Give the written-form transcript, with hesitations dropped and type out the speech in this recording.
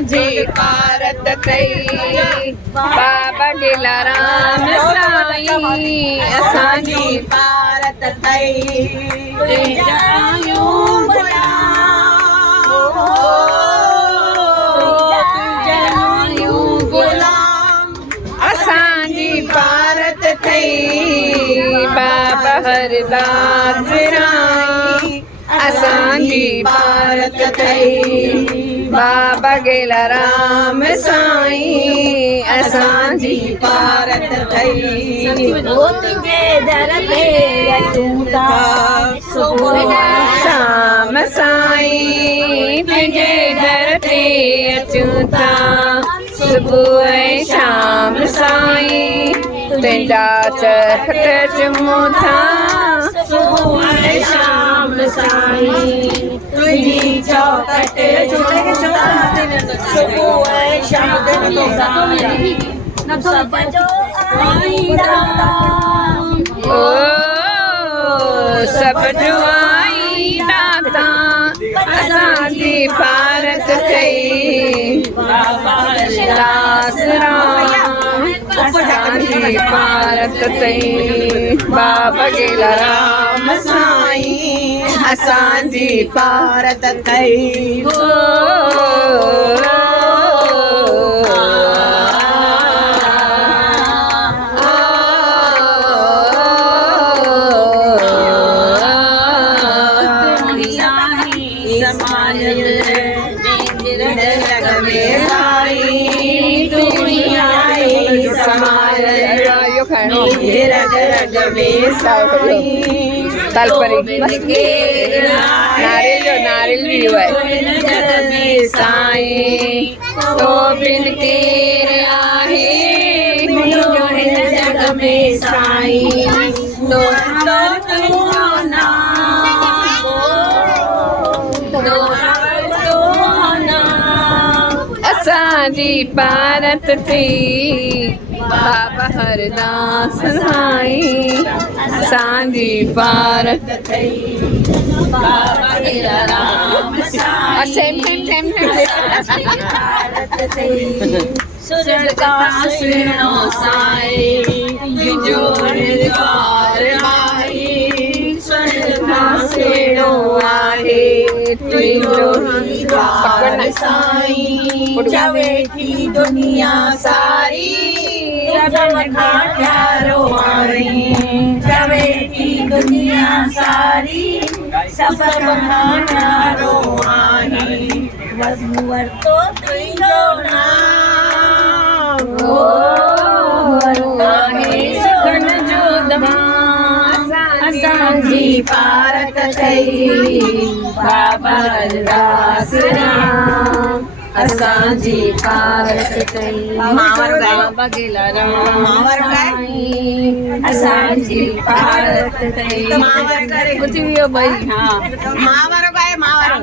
असांजी भारत तई बाबा गेलाराम साईं असांजी भारत तई गुलाम असांजी भारत तई बाबा हरदास राई असांजी भारत तई बाबा गेलाराम साईं असांजी भारत तई तुझे दर पे अचूं था सुबुह शाम साईं तुझे दर ते अचूं था सुबुह शाम साईं तुंहिंजा चट चूमूं था सुबुह शाम साईं तुझी चौखट सुबुह शाम सब जो आईंदा ओ सब जो आईंदा असांजी भारत तई बाबा हरदास राम असांजी भारत तई बाबा गेलाराम साईं असांजी भारत तई तालपरी नारियल भी हुआ है साईं तो बिन केर आहे जग में साईं तो असांजी भारत थी बाबा हरदास साईं असांजी भारत थई बाबा गेलाराम साईं भारत थई सुर का सुनो साईं जोड़ द्वार आई सुर का सुनो आहे तुझो द्वार साईं चवे थी दुनिया सारी रगन का प्यारो आई चवे थी दुनिया सारी सब का प्यारो आई वसुवर तो तुझो नाम सुखन जो दमान असांजी भारत तई बाबा हरदास राम असांजी भारत तई बाबा गेलाराम साईं असांजी भारत तई कुछ भी हो भाई हाँ माँ वारो गाए माँ वारो